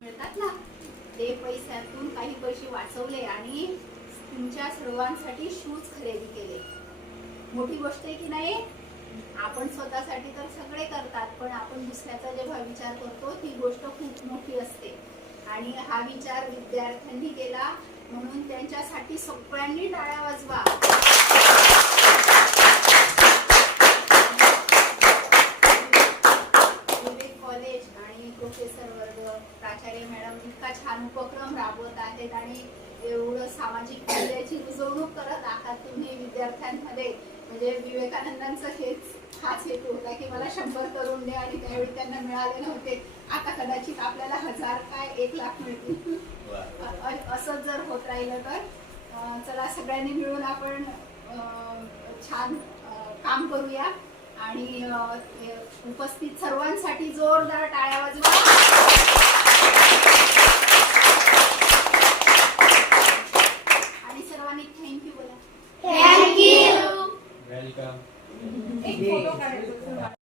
मिळतात ना? ते पैशातून काही पैसे वाचवले आणि तुमच्या सर्वांसाठी शूज खरेदी केले. मोठी गोष्ट आहे की नाही? आपण स्वतःसाठी तर सगळे करतात पण आपण दुसऱ्याचा जेव्हा विचार करतो ती गोष्ट खूप मोठी असते. आणि हा विचार विद्यार्थ्यांनी केला म्हणून त्यांच्यासाठी सगळ्यांनी टाळ्या वाजवा. इतका छान उपक्रम राबवत आहेत आणि एवढं सामाजिक मूल्याची रुजवणूक करत आहात तुम्ही विद्यार्थ्यांमध्ये. म्हणजे विवेकानंदांचं हेच हाच हेतू होता की मला शंभर करून दे आणि त्यावेळी त्यांना मिळाले नव्हते. आता कदाचित आपल्याला हजार काय एक लाख मिळतील. अ- अ- असं जर होत राहिलं तर चला सगळ्यांनी मिळून आपण छान काम करूया. आणि उपस्थित सर्वांसाठी जोरदार टाळ्या वाजवा. 哎你又开始说清了。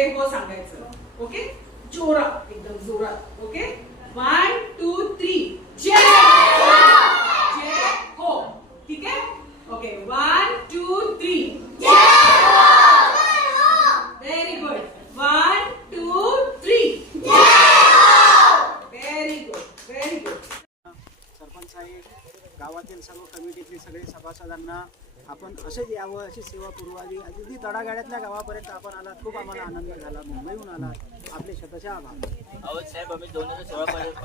जय हो सांगायचं. ओके जोरात एकदम जोरात. ओके वन टू थ्री जय हो! जय हो. ठीक आहे? Okay one two three very good one two three very good very good sarpanch साहेब गावातील सर्व कमिटीतले सगळे सभासदांना आपण असंच यावं अशी सेवा पुरवावी अगदी तळागाळ्यातल्या गावापर्यंत आपण आलात खूप आम्हाला आनंद झाला मुंबईहून आलात. आपले शतशः आभार. अहो साहेब आम्ही दोन हजार सोळा पर्यंत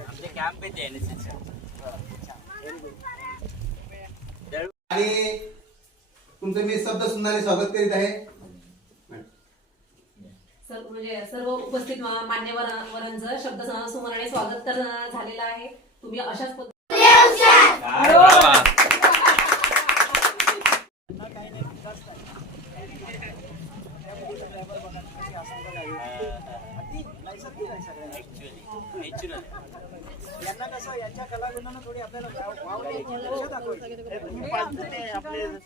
आमचे कॅम्प येते एन एस आणि तुमचं मी शब्द सुंदराने स्वागत करीत आहे. म्हणजे सर्व उपस्थित मान्यवरांचं शब्द सुमराने स्वागत तर झालेलं आहे. तुम्ही अशाच पद्धतीने त्यांना काही नाही विकास नाही. त्यामध्ये सगळ्यावर बघा कशी आसंग आहे. अगदी सगळ्या नॅचरल यांना कसं यांच्या कलागुणांना थोडी आपल्याला वाव.